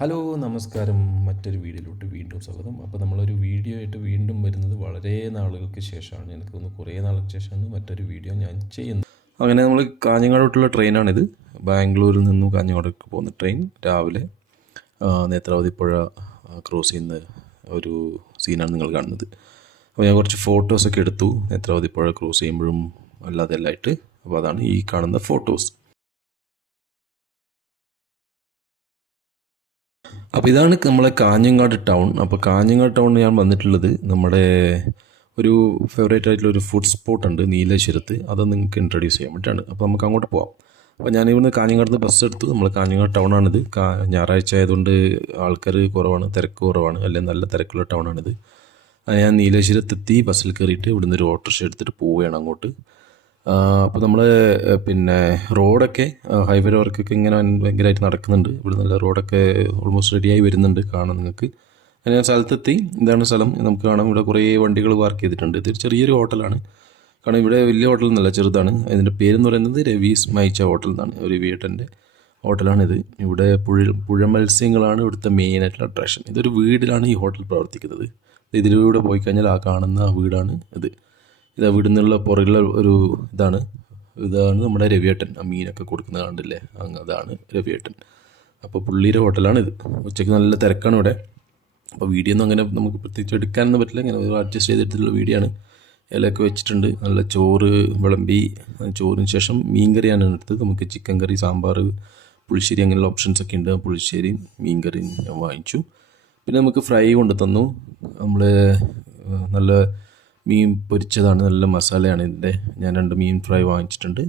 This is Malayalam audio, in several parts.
ഹലോ നമസ്കാരം. മറ്റൊരു വീഡിയോയിലോട്ട് വീണ്ടും സ്വാഗതം. അപ്പോൾ നമ്മളൊരു വീഡിയോ ആയിട്ട് വീണ്ടും വരുന്നത് വളരെ നാളുകൾക്ക് ശേഷമാണ്. എനിക്ക് തോന്നുന്നു കുറേ നാളുകൾക്ക് ശേഷമാണ് മറ്റൊരു വീഡിയോ ഞാൻ ചെയ്യുന്നത്. അങ്ങനെ നമ്മൾ കാഞ്ഞങ്ങാടോട്ടുള്ള ട്രെയിനാണിത്. ബാംഗ്ലൂരിൽ നിന്നും കാഞ്ഞങ്ങാടേക്ക് പോകുന്ന ട്രെയിൻ രാവിലെ നേത്രാവതി പുഴ ക്രോസ് ചെയ്യുന്ന ഒരു സീനാണ് നിങ്ങൾ കാണുന്നത്. അപ്പോൾ ഞാൻ കുറച്ച് ഫോട്ടോസൊക്കെ എടുത്തു നേത്രാവതി പുഴ ക്രോസ് ചെയ്യുമ്പോഴും അല്ലാതെ എല്ലാമായിട്ട്. അപ്പോൾ അതാണ് ഈ കാണുന്ന ഫോട്ടോസ്. അപ്പോൾ ഇതാണ് നമ്മളെ കാഞ്ഞങ്ങാട് ടൗൺ. അപ്പോൾ കാഞ്ഞങ്ങാട് ടൗണിൽ ഞാൻ വന്നിട്ടുള്ളത് നമ്മുടെ ഒരു ഫേവറേറ്റ് ആയിട്ടുള്ള ഒരു ഫുഡ് സ്പോട്ട് ഉണ്ട് നീലേശ്വരത്ത്. അത് നിങ്ങൾക്ക് ഇൻട്രൊഡ്യൂസ് ചെയ്യാൻ വേണ്ടിയിട്ടാണ്. അപ്പോൾ നമുക്ക് അങ്ങോട്ട് പോകാം. അപ്പോൾ ഞാനിവിടുന്ന് കാഞ്ഞങ്ങാട് ബസ് എടുത്തു. നമ്മൾ കാഞ്ഞങ്ങാട് ടൗണാണിത്. ഞായറാഴ്ച ആയതുകൊണ്ട് ആൾക്കാർ കുറവാണ്, തിരക്ക് കുറവാണ്, അല്ലെങ്കിൽ നല്ല തിരക്കുള്ള ടൗണാണിത്. ഞാൻ നീലേശ്വരത്തെത്തി ബസ്സിൽ കയറിയിട്ട് ഇവിടുന്ന് ഒരു ഓട്ടോറിക്ഷ എടുത്തിട്ട് പോവുകയാണ് അങ്ങോട്ട്. അപ്പോൾ നമ്മൾ പിന്നെ റോഡൊക്കെ ഹൈവേ വർക്കൊക്കെ ഇങ്ങനെ ഭയങ്കരമായിട്ട് നടക്കുന്നുണ്ട്. ഇവിടെ നല്ല റോഡൊക്കെ ഓൾമോസ്റ്റ് റെഡിയായി വരുന്നുണ്ട്. കാണാം നിങ്ങൾക്ക്. അങ്ങനെ ഞാൻ സ്ഥലത്തെത്തി. ഇതാണ് സ്ഥലം. നമുക്ക് കാണാം ഇവിടെ കുറേ വണ്ടികൾ പാർക്ക് ചെയ്തിട്ടുണ്ട്. ഇതൊരു ചെറിയൊരു ഹോട്ടലാണ്. കാരണം ഇവിടെ വലിയ ഹോട്ടൽ എന്നല്ല, ചെറുതാണ്. ഇതിൻ്റെ പേരെന്ന് പറയുന്നത് രവീസ് മൈച്ച ഹോട്ടൽ എന്നാണ്. ഒരു വീട്ടൻ്റെ ഹോട്ടലാണിത്. ഇവിടെ പുഴ മത്സ്യങ്ങളാണ് ഇവിടുത്തെ മെയിനായിട്ടുള്ള അട്രാക്ഷൻ. ഇതൊരു വീടിലാണ് ഈ ഹോട്ടൽ പ്രവർത്തിക്കുന്നത്. ഇതിലൂടെ പോയി കഴിഞ്ഞാൽ ആ കാണുന്ന വീടാണ് ഇത്. ഇത് അവിടെ നിന്നുള്ള പുറകിലുള്ള ഒരു ഇതാണ് നമ്മുടെ രവിയേട്ടൻ. ആ മീനൊക്കെ കൊടുക്കുന്ന കണ്ടില്ലേ, അതാണ് രവിയേട്ടൻ. അപ്പോൾ പുള്ളിയുടെ ഹോട്ടലാണിത്. ഉച്ചയ്ക്ക് നല്ല തിരക്കാണ് ഇവിടെ. അപ്പോൾ വീഡിയോ ഒന്നും അങ്ങനെ നമുക്ക് പ്രത്യേകിച്ച് എടുക്കാനൊന്നും പറ്റില്ല. ഇങ്ങനെ അഡ്ജസ്റ്റ് ചെയ്തെടുത്തിട്ടുള്ള വീഡിയോ ആണ്. ഇലയൊക്കെ വെച്ചിട്ടുണ്ട്. നല്ല ചോറ് വിളമ്പി. ചോറിന് ശേഷം മീൻ കറിയാണ് എടുത്തത്. നമുക്ക് ചിക്കൻ കറി, സാമ്പാർ, പുളിശ്ശേരി അങ്ങനെയുള്ള ഓപ്ഷൻസൊക്കെ ഉണ്ട്. പുളിശ്ശേരിയും മീൻ കറിയും ഞാൻ വാങ്ങിച്ചു. പിന്നെ നമുക്ക് ഫ്രൈ കൊണ്ട് തന്നു. നമ്മൾ നല്ല മീൻ പൊരിച്ചതാണ്, നല്ല മസാലയാണ് ഇതിൻ്റെ. ഞാൻ 2 മീൻ ഫ്രൈ വാങ്ങിച്ചിട്ടുണ്ട്,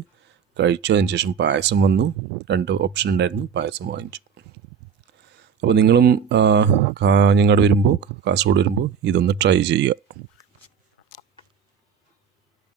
കഴിച്ചു. അതിനുശേഷം പായസം വന്നു. 2 ഓപ്ഷൻ ഉണ്ടായിരുന്നു, പായസം വാങ്ങിച്ചു. അപ്പോൾ നിങ്ങളും കാഞ്ഞങ്ങാട് വരുമ്പോൾ, കാസർഗോഡ് വരുമ്പോൾ ഇതൊന്ന് ട്രൈ ചെയ്യുക.